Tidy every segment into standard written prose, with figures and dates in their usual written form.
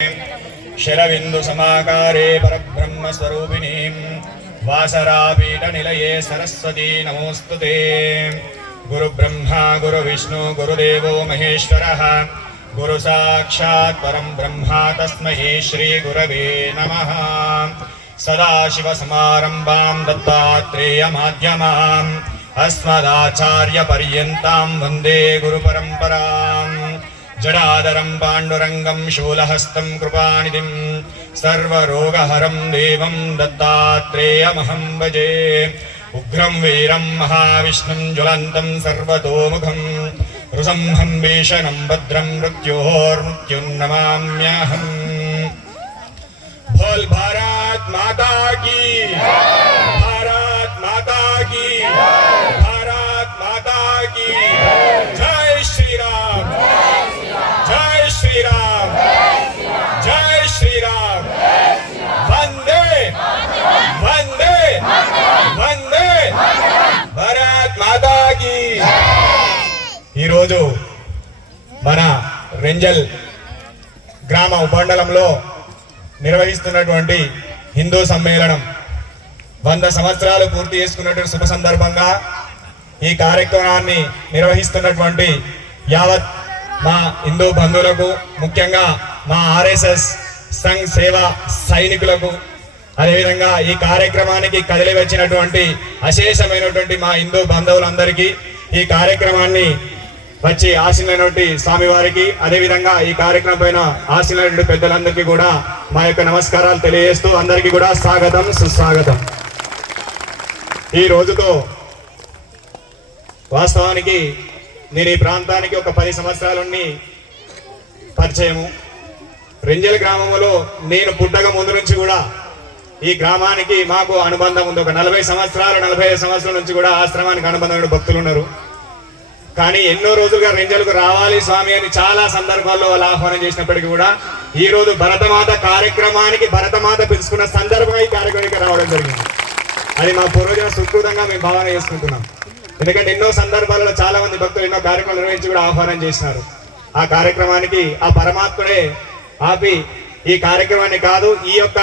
शरविंदु समाकारे परब्रह्म स्वरूपिणीं वासरापीठ निलये सरस्वती नमोस्तुते। गुरु ब्रह्मा गुरु विष्णु गुरुदेवो महेश्वरः गुरु साक्षात् परं ब्रह्मा तस्मै श्री गुरवे नमः। सदाशिव समारंभां दत्तात्रेय मध्यमाम् अस्मदाचार्य पर्यन्तां वन्दे गुरु परम्पराम्। जडाधरं पाण्डुरंगं शूलहस्तं कृपानिधिं सर्वरोगहरं देवं दत्तात्रेयमहं भजे। उग्रं वीरं महाविष्णुं ज्वलन्तं सर्वतोमुखं नृसिंहं भीषणं भद्रं मृत्योर्मृत्युं नमाम्यहम्। बोल भारत माता की, भारत माता की, भारत माता की। जय श्री राम, जय श्री राम, जय श्री राम। वंदे वंदे वंदे भारत माता की। ఈరోజు మన రెంజల్ గ్రామ ఉపమండలంలో నిర్వహిస్తున్నటువంటి హిందూ సమ్మేళనం 100 సంవత్సరాలు పూర్తి చేసుకున్నటువంటి శుభ సందర్భంగా ఈ కార్యక్రమాన్ని నిర్వహిస్తున్నటువంటి యావత్ మా హిందూ బంధువులకు, ముఖ్యంగా మా ఆర్ఎస్ఎస్ సంఘ్ సేవా సైనికులకు, అదేవిధంగా ఈ కార్యక్రమానికి కదిలి వచ్చినటువంటి అశేషమైనటువంటి మా హిందూ బంధువులందరికీ, ఈ కార్యక్రమాన్ని వచ్చి ఆశీనులైనటువంటి స్వామివారికి, అదేవిధంగా ఈ కార్యక్రమం పైన ఆశీనులైనటువంటి పెద్దలందరికీ కూడా మా యొక్క నమస్కారాలు తెలియజేస్తూ అందరికీ కూడా స్వాగతం సుస్వాగతం. ఈ రోజుతో వాస్తవానికి నేను ఈ ప్రాంతానికి ఒక 10 సంవత్సరాలుండి పరిచయము. రెంజల్ గ్రామంలో నేను పుట్టక ముందు నుంచి కూడా ఈ గ్రామానికి మాకు అనుబంధం ఉంది. ఒక 40 సంవత్సరాలు 45 సంవత్సరాల నుంచి కూడా ఆశ్రమానికి అనుబంధమైన భక్తులు ఉన్నారు. కానీ ఎన్నో రోజులుగా రెంజల్కు రావాలి స్వామి అని చాలా సందర్భాల్లో వాళ్ళు ఆహ్వానం చేసినప్పటికీ కూడా ఈ రోజు భరతమాత కార్యక్రమానికి భరతమాత పిలుచుకున్న సందర్భంగా ఈ కార్యక్రమానికి రావడం జరిగింది. అది మా పూర్వజన సుకృతంగా మేము భావన చేసుకుంటున్నాం. ఎందుకంటే ఎన్నో సందర్భాలలో చాలా మంది భక్తులు ఎన్నో కార్యక్రమాలు నిర్వహించి కూడా ఆహ్వానం చేసినారు. ఆ కార్యక్రమానికి ఆ పరమాత్ముడే ఆపి ఈ కార్యక్రమాన్ని కాదు, ఈ యొక్క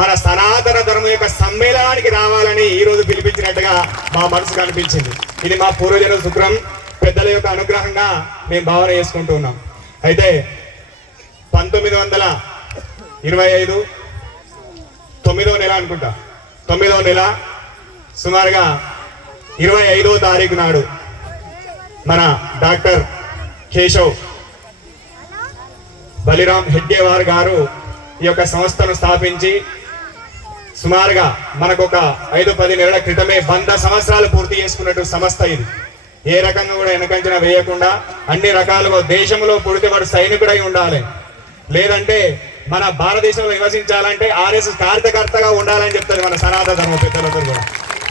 మన సనాతన ధర్మం యొక్క సమ్మేళనానికి రావాలని ఈ రోజు పిలిపించినట్టుగా మా మనసుకు అనిపించింది. ఇది మా పూర్వజన శుక్రం పెద్దల యొక్క అనుగ్రహంగా మేము భావన చేసుకుంటూ ఉన్నాం. అయితే 1925 9వ నెల అనుకుంటా, 9వ నెల సుమారుగా 25వ తారీఖు నాడు మన డాక్టర్ కేశవ్ బలిరామ్ హెడ్గేవార్ గారు ఈ యొక్క సంస్థను స్థాపించి సుమారుగా మనకు ఒక 5-10 నెలల క్రితమే 100 సంవత్సరాలు పూర్తి చేసుకున్నట్టు సంస్థ ఇది. ఏ రకంగా కూడా వెనకంచన వేయకుండా అన్ని రకాలుగా దేశంలో పుడితే వాడు సైనికుడై ఉండాలి, లేదంటే మన భారతదేశంలో నివసించాలంటే ఆర్ఎస్ఎస్ కార్యకర్తగా ఉండాలని చెప్తారు మన సనాతన ధర్మ పెద్దలందరూ కూడా.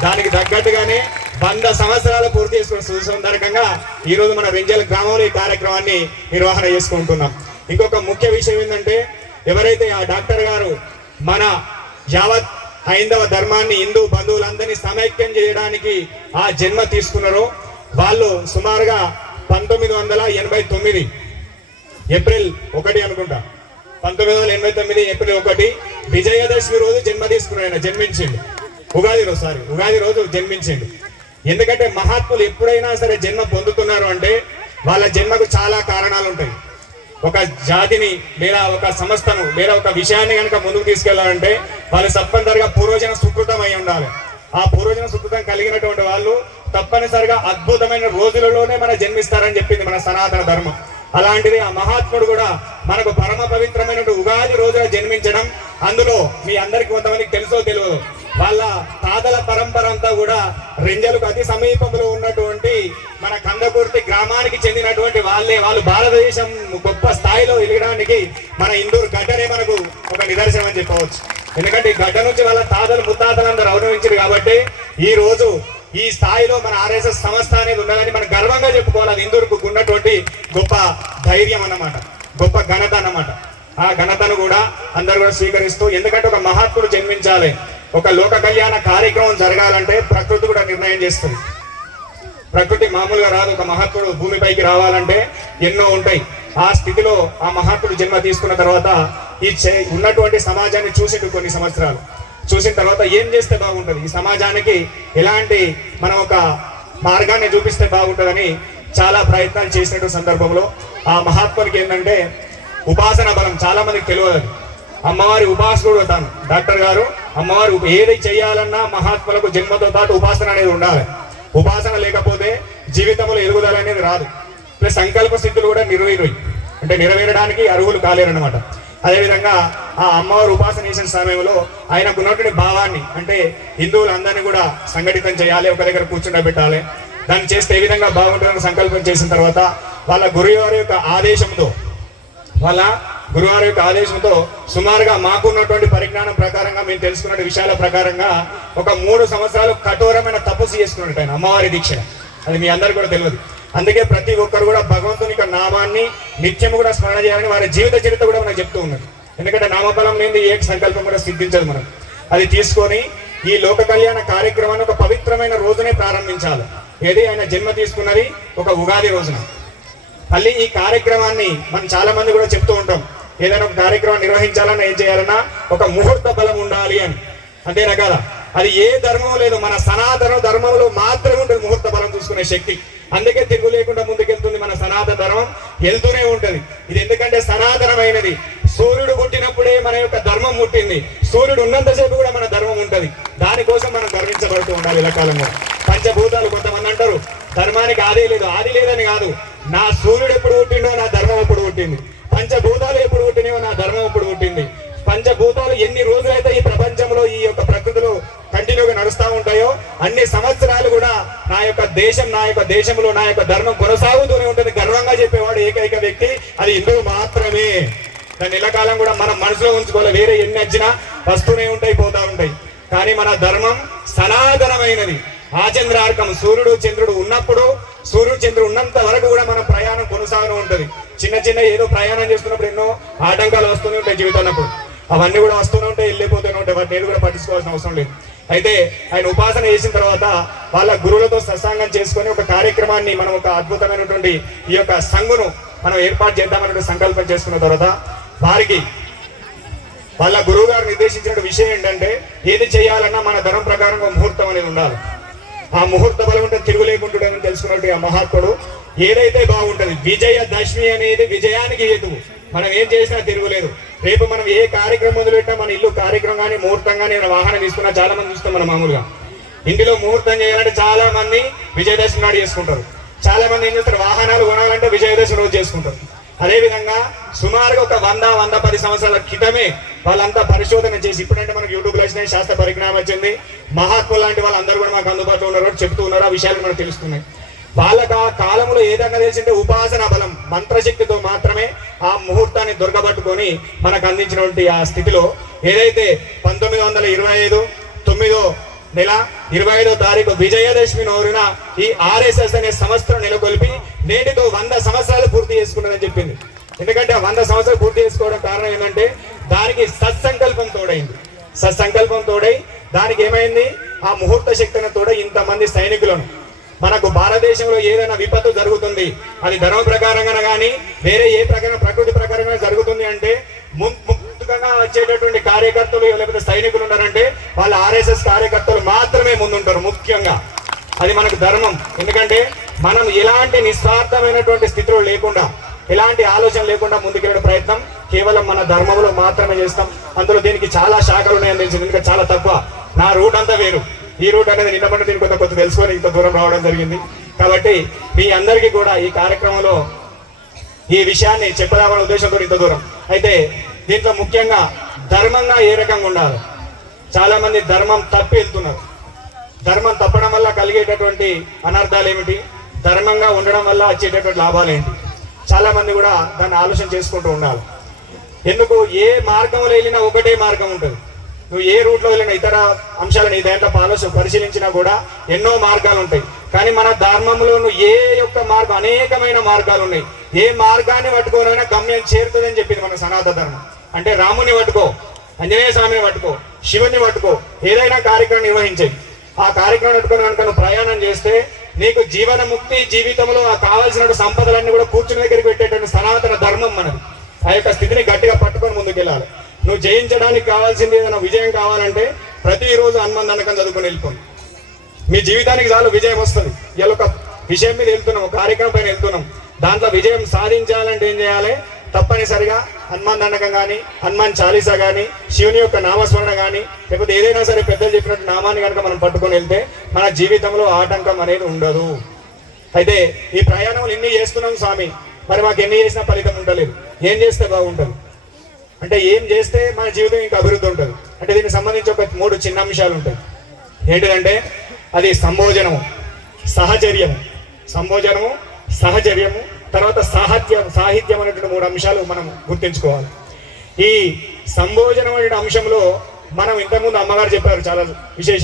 దానికి తగ్గట్టుగానే 100 సంవత్సరాలు పూర్తి చేసుకున్న సుసందర్భంగా ఈ రోజు మన రెంజల్ గ్రామంలో ఈ కార్యక్రమాన్ని నిర్వహణ చేసుకుంటున్నాం. ఇంకొక ముఖ్య విషయం ఏంటంటే, ఎవరైతే ఆ డాక్టర్ గారు మన యావత్ హైందవ ధర్మాన్ని హిందూ బంధువులందరినీ సమైక్యం చేయడానికి ఆ జన్మ తీసుకున్నారో వాళ్ళు సుమారుగా 1989 ఏప్రిల్ 1 అనుకుంటా, 1989 ఏప్రిల్ 1 విజయదశమి రోజు జన్మ తీసుకున్నాడు. ఆయన జన్మించిండు ఉగాది రోజు జన్మించిండు. ఎందుకంటే మహాత్ములు ఎప్పుడైనా సరే జన్మ పొందుతున్నారు అంటే వాళ్ళ జన్మకు చాలా కారణాలు ఉంటాయి. ఒక జాతిని లేదా ఒక సంస్థను లేదా ఒక విషయాన్ని కనుక ముందుకు తీసుకెళ్లాలంటే వాళ్ళు తప్పనిసరిగా పూర్వజన సుకృతం అయి ఉండాలి. ఆ పూర్వజన సుకృతం కలిగినటువంటి వాళ్ళు తప్పనిసరిగా అద్భుతమైన రోజులలోనే మన జన్మిస్తారని చెప్పింది మన సనాతన ధర్మం. అలాంటిది ఆ మహాత్ముడు కూడా మనకు పరమ పవిత్రమైన ఉగాది రోజున జన్మించడం, అందులో మీ అందరికి కొంతమందికి తెలుసో తెలియదు, వాళ్ళ తాతల పరంపర అంతా కూడా రెంజలకు అతి సమీపంలో ఉన్నటువంటి మన కందకుర్తి గ్రామానికి చెందినటువంటి వాళ్ళు భారతదేశం గొప్ప స్థాయిలో ఎదగడానికి మన ఇందూరు గడ్డనే మనకు ఒక నిదర్శనం అని చెప్పవచ్చు. ఎందుకంటే ఈ గడ్డ నుంచి వాళ్ళ తాతలు ముత్తాతలందరూ అవనవించారు కాబట్టి ఈ రోజు ఈ స్థాయిలో మన ఆర్ఎస్ఎస్ సంస్థ అనేది ఉన్నదని మనం గర్వంగా చెప్పుకోవాలి. అది ఇందూరుకు ఉన్నటువంటి గొప్ప ధైర్యం అన్నమాట, గొప్ప ఘనత అన్నమాట. ఆ ఘనతను కూడా అందరూ కూడా స్వీకరిస్తూ, ఎందుకంటే ఒక మహాత్ముడు జన్మించాలి, ఒక లోక కళ్యాణ కార్యక్రమం జరగాలంటే ప్రకృతి కూడా నిర్ణయం చేస్తుంది. ప్రకృతి మామూలుగా రాదు. ఒక మహాత్ముడు భూమిపైకి రావాలంటే ఎన్నో ఉంటాయి. ఆ స్థితిలో ఆ మహాత్ముడు జన్మ తీసుకున్న తర్వాత ఉన్నటువంటి సమాజాన్ని చూసిండు కొన్ని సంవత్సరాలు. చూసిన తర్వాత ఏం చేస్తే బాగుంటుంది, ఈ సమాజానికి ఎలాంటి మనం ఒక మార్గాన్ని చూపిస్తే బాగుంటుందని చాలా ప్రయత్నాలు చేసినటువంటి సందర్భంలో ఆ మహాత్మునికి ఏంటంటే ఉపాసన బలం చాలా మందికి తెలియదు. అమ్మవారి ఉపాసకుడు తాను డాక్టర్ గారు అమ్మవారి ఏది చేయాలన్నా మహాత్ములకు జన్మతో పాటు ఉపాసన అనేది ఉండాలి. ఉపాసన లేకపోతే జీవితంలో ఎదుగుదల అనేది రాదు. ప్లస్ సంకల్ప సిద్ధులు కూడా నెరవేరడానికి అర్హులు కాలేరన్నమాట. అదేవిధంగా ఆ అమ్మవారి ఉపాసన చేసిన సమయంలో ఆయనకు ఉన్నటువంటి భావాన్ని అంటే హిందువులందరినీ కూడా సంఘటితం చేయాలి, ఒక దగ్గర కూర్చుండబెట్టాలి, దాన్ని చేస్తే ఏ విధంగా బాగుంటుందని సంకల్పం చేసిన తర్వాత వాళ్ళ గురువారి యొక్క ఆదేశంతో సుమారుగా మాకున్నటువంటి పరిజ్ఞానం ప్రకారంగా మేము తెలుసుకున్న విషయాల ప్రకారంగా ఒక 3 సంవత్సరాలు కఠోరమైన తపస్సు చేసుకున్నట్టు ఆయన అమ్మవారి దీక్ష. అది మీ అందరు కూడా తెలియదు. అందుకే ప్రతి ఒక్కరు కూడా భగవంతుని యొక్క నామాన్ని నిత్యం కూడా స్మరణ చేయాలని వారి జీవిత చరిత్ర కూడా మనకు చెప్తూ ఉన్నారు. ఎందుకంటే నామఫలం లేని ఏ సంకల్పం కూడా సిద్ధించదు. మనం అది తీసుకొని ఈ లోక కళ్యాణ కార్యక్రమాన్ని ఒక పవిత్రమైన రోజునే ప్రారంభించాలి. ఏది ఆయన జన్మ తీసుకున్నది ఒక ఉగాది రోజున. మళ్ళీ ఈ కార్యక్రమాన్ని మనం చాలా మంది కూడా చెప్తూ ఉంటాం, ఏదైనా ఒక కార్యక్రమం నిర్వహించాలన్నా ఏం చేయాలన్నా ఒక ముహూర్త బలం ఉండాలి అని. అంతేనా కదా? అది ఏ ధర్మం లేదు, మన సనాతన ధర్మంలో మాత్రమే ఉంటుంది ముహూర్త బలం చూసుకునే శక్తి. అందుకే తిరుగు లేకుండా ముందుకెళ్తుంది మన సనాతన ధర్మం, వెళ్తూనే ఉంటది. ఇది ఎందుకంటే సనాతనమైనది. సూర్యుడు పుట్టినప్పుడే మన యొక్క ధర్మం పుట్టింది. సూర్యుడు ఉన్నంతసేపు కూడా మన ధర్మం ఉంటది. దానికోసం మనం గర్వించబడుతూ ఉండాలి ఇలా కాలంలో. పంచభూతాలు కొంతమంది అంటారు ధర్మానికి ఆది లేదని కాదు. నా సూర్యుడు ఎప్పుడు పుట్టిండో నా ధర్మం ఎప్పుడు పుట్టింది. పంచభూతాలు ఎప్పుడు పుట్టినవో నా ధర్మం ఎప్పుడు పుట్టింది. పంచభూతాలు ఎన్ని రోజులైతే ఈ ప్రపంచంలో ఈ యొక్క ప్రకృతిలో కంటిన్యూగా నడుస్తూ ఉంటాయో అన్ని సంవత్సరాలు కూడా నా యొక్క దేశంలో నా యొక్క ధర్మం కొనసాగుతూనే ఉంటుంది. గర్వంగా చెప్పేవాడు ఏకైక వ్యక్తి అది హిందువు మాత్రమే. దాన్ని ఎల్లకాలం కూడా మనం మనసులో ఉంచుకోవాలి. వేరే ఎన్ని వచ్చినా వస్తూనే ఉంటాయి, పోతా ఉంటాయి. కానీ మన ధర్మం సనాతనమైనది, ఆచంద్రార్కం. సూర్యుడు చంద్రుడు ఉన్నంత వరకు కూడా మన ప్రయాణం కొనసాగుతూ ఉంటుంది. చిన్న ఏదో ప్రయాణం చేస్తున్నప్పుడు ఎన్నో ఆటంకాలు వస్తూనే ఉంటాయి జీవితాన్నప్పుడు. అవన్నీ కూడా వస్తూనే ఉంటాయి, వెళ్ళిపోతూనే ఉంటాయి. వాటిని ఏది కూడా పట్టించుకోవాల్సిన అవసరం లేదు. అయితే ఆయన ఉపాసన చేసిన తర్వాత వాళ్ళ గురువులతో సత్సంగం చేసుకొని ఒక కార్యక్రమాన్ని మనం ఒక అద్భుతమైనటువంటి ఈ యొక్క సంఘును మనం ఏర్పాటు చేద్దామనే సంకల్పం చేసుకున్న తర్వాత వారికి వాళ్ళ గురువు గారు నిర్దేశించిన విషయం ఏంటంటే ఏది చేయాలన్నా మన ధర్మం ప్రకారం ముహూర్తం అనేది ఉండాలి. ఆ ముహూర్త బలం ఉంటే తిరుగు లేకుంటుందని తెలుసుకున్నట్టు ఆ మహాత్ముడు ఏదైతే బాగుంటది. విజయదశమి అనేది విజయానికి హేతువు. మనం ఏం చేసినా తిరుగులేదు. రేపు మనం ఏ కార్యక్రమం మొదలుపెట్టినా మన ఇల్లు కార్యక్రమం కానీ ముహూర్తం కానీ వాహనం తీసుకున్నా చాలా మంది చూస్తాం. మనం మామూలుగా ఇంటిలో ముహూర్తం చేయాలంటే చాలా మంది విజయదశమి నాడు చేసుకుంటారు. చాలా మంది ఏం చేస్తారు, వాహనాలు కొనాలంటే విజయదశమి రోజు చేసుకుంటారు. అదేవిధంగా సుమారుగా ఒక 100-110 సంవత్సరాల క్రితమే వాళ్ళంతా పరిశోధన చేసి, ఇప్పుడంటే మనకు యూట్యూబ్లో వచ్చినాయి, శాస్త్ర పరిజ్ఞానం వచ్చింది, మహాత్ములు లాంటి వాళ్ళందరూ కూడా మాకు అందుబాటులో ఉన్నారు, చెప్తూ ఉన్నారు. ఆ విషయాలు మనకు తెలుస్తున్నాయి. వాళ్ళకి ఆ కాలంలో ఏదన్నా తెలిసింటే ఉపాసన బలం మంత్రశక్తితో మాత్రమే ఆ ముహూర్తాన్ని దొరకబట్టుకొని మనకు అందించినటువంటి ఆ స్థితిలో ఏదైతే 1925 9వ నెల 25వ తారీఖు విజయదశమి నోరున ఈ RSS అనే సంవత్సరం నెలకొల్పి నేటితో 100 సంవత్సరాలు పూర్తి చేసుకున్నదని చెప్పింది. ఎందుకంటే ఆ 100 సంవత్సరాలు పూర్తి చేసుకోవడం కారణం ఏంటంటే దానికి సత్సంకల్పం తోడై దానికి ఏమైంది, ఆ ముహూర్త శక్తిని తోడై ఇంతమంది సైనికులను మనకు భారతదేశంలో ఏదైనా విపత్తు జరుగుతుంది, అది ధర్మ ప్రకారంగా కానీ వేరే ఏ ప్రకారం ప్రకృతి ప్రకారంగా జరుగుతుంది అంటే ముందుగా వచ్చేటటువంటి కార్యకర్తలు లేకపోతే సైనికులు ఉన్నారంటే వాళ్ళ RSS కార్యకర్తలు మాత్రమే ముందుంటారు. ముఖ్యంగా అది మనకు ధర్మం. ఎందుకంటే మనం ఎలాంటి నిస్వార్థమైనటువంటి స్థితిలో లేకుండా, ఎలాంటి ఆలోచన లేకుండా ముందుకెళ్ళే ప్రయత్నం కేవలం మన ధర్మంలో మాత్రమే చేస్తాం. అందులో దీనికి చాలా శాఖలు ఉన్నాయని తెలిసింది. ఎందుకంటే చాలా తక్కువ. నా రూట్ అంతా వేరు. ఈ రూట్ అనేది నిన్న దీని కొంత తెలుసుకొని ఇంత దూరం రావడం జరిగింది. కాబట్టి మీ అందరికీ కూడా ఈ కార్యక్రమంలో ఈ విషయాన్ని చెప్పదామనే ఉద్దేశంతో ఇంత దూరం. అయితే దీంట్లో ముఖ్యంగా ధర్మంగా ఏ రకంగా ఉండాలి. చాలా మంది ధర్మం తప్పి వెళ్తున్నారు. ధర్మం తప్పడం వల్ల కలిగేటటువంటి అనర్థాలు ఏమిటి, ధర్మంగా ఉండడం వల్ల వచ్చేటటువంటి లాభాలు ఏంటి, చాలా మంది కూడా దాన్ని ఆలోచన చేసుకుంటూ ఉండాలి. ఎందుకు ఏ మార్గంలో వెళ్ళినా ఒకటే మార్గం ఉంటుంది. నువ్వు ఏ రూట్లో వెళ్ళినా ఇతర అంశాలను ఈ దాంట్లో పరిశీలించినా కూడా ఎన్నో మార్గాలు ఉంటాయి. కానీ మన ధర్మంలో ఏ యొక్క మార్గం అనేకమైన మార్గాలు ఉన్నాయి. ఏ మార్గాన్ని పట్టుకోనైనా గమ్యం చేరుతుందని చెప్పింది మన సనాతన ధర్మం. అంటే రాముని పట్టుకో, ఆంజనేయ స్వామిని పట్టుకో, శివుని పట్టుకో, ఏదైనా కార్యక్రమం నిర్వహించేది. ఆ కార్యక్రమం పట్టుకొని కనుక నువ్వు ప్రయాణం చేస్తే నీకు జీవన ముక్తి, జీవితంలో కావాల్సిన సంపదలన్నీ కూడా కూర్చుని దగ్గరికి పెట్టేటువంటి సనాతన ధర్మం మనది. ఆ యొక్క స్థితిని గట్టిగా పట్టుకొని ముందుకెళ్ళాలి. నువ్వు జయించడానికి కావాల్సింది ఏదైనా విజయం కావాలంటే ప్రతిరోజు హనుమాన్ దండకం చదువుకొని వెళ్ళిపోండి. మీ జీవితానికి చాలు విజయం వస్తుంది. ఇలా ఒక విషయం మీద వెళ్తున్నాం, ఒక కార్యక్రమం పైన వెళ్తున్నాం, దాంట్లో విజయం సాధించాలంటే ఏం చేయాలి? తప్పనిసరిగా హనుమాన్ దండకం కానీ, హనుమాన్ చాలీసా కానీ, శివుని యొక్క నామస్మరణ కానీ, లేకపోతే ఏదైనా సరే పెద్దలు చెప్పినట్టు నామాన్ని కనుక మనం పట్టుకొని వెళ్తే మన జీవితంలో ఆటంకం అనేది ఉండదు. అయితే ఈ ప్రయాణంలో ఎన్ని చేస్తున్నాం స్వామి, మరి మాకు ఎన్ని చేసినా ఫలితం ఉండలేదు, ఏం చేస్తే బాగుంటుంది అంటే ఏం చేస్తే మన జీవితం ఇంకా అభివృద్ధి ఉంటుంది అంటే దీనికి సంబంధించి ఒక 3 చిన్న అంశాలు ఉంటాయి. ఏంటిదంటే అది సంభోజనము, సహచర్యము, తర్వాత సాహిత్యం అనేటువంటి 3 అంశాలు మనం గుర్తించుకోవాలి. ఈ సంభోజనం అనే అంశంలో మనం ఇంతకుముందు అమ్మగారు చెప్పారు చాలా విశేషం.